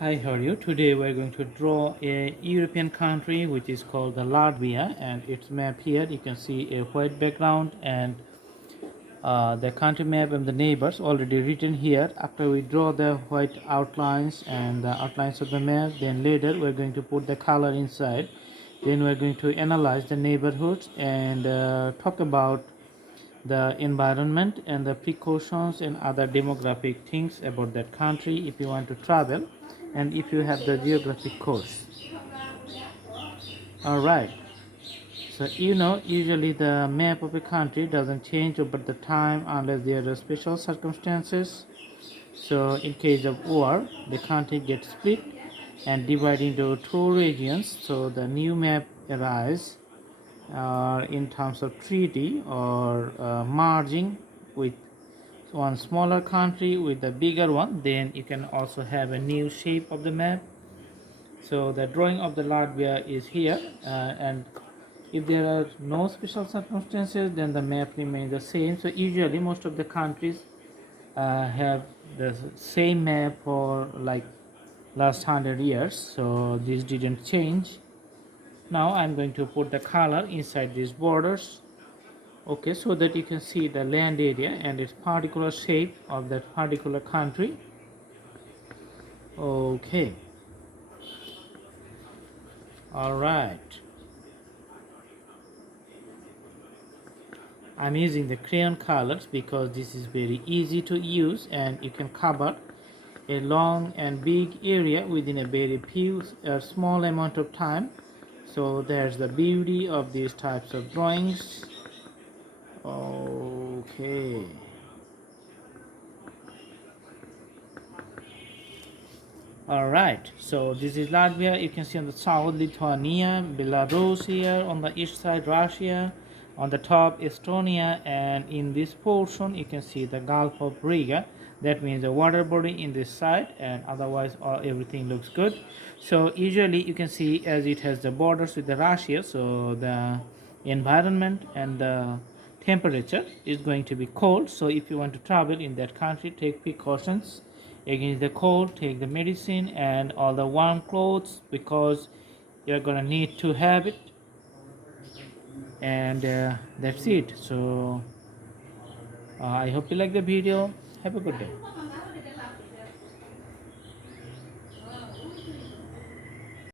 Hi, how are you? Today we're going to draw a European country which is called the Latvia, and its map here you can see a white background and the country map and the neighbors already written here. After we draw the white outlines and the outlines of the map, then later we're going to put the color inside. Then we're going to analyze the neighborhoods and talk about the environment and the precautions and other demographic things about that country if you want to travel and if you have the geographic course. All right, so usually the map of a country doesn't change over the time unless there are special circumstances. So in case of war, the country gets split and divided into two regions, so the new map arises in terms of treaty or merging with one smaller country with a bigger one. Then you can also have a new shape of the map. So the drawing of the Latvia is here, and if there are no special circumstances, then the map remains the same. So usually most of the countries have the same map for like last 100 years, so this didn't change. Now I'm going to put the color inside these borders, okay, so that you can see the land area and its particular shape of that particular country. Okay, all right, I'm using the crayon colors because this is very easy to use and you can cover a long and big area within a very few small amount of time. So there's the beauty of these types of drawings. Okay, all right, so this is Latvia. You can see on the south Lithuania, Belarus here, on the east side Russia, on the top Estonia, and in this portion you can see the Gulf of Riga. That means the water body in this side, and otherwise everything looks good. So usually you can see as it has the borders with the Russia, so the environment and the temperature is going to be cold. So if you want to travel in that country, take precautions against the cold, take the medicine and all the warm clothes because you're gonna need to have it. And that's it. So I hope you like the video. Have a good day.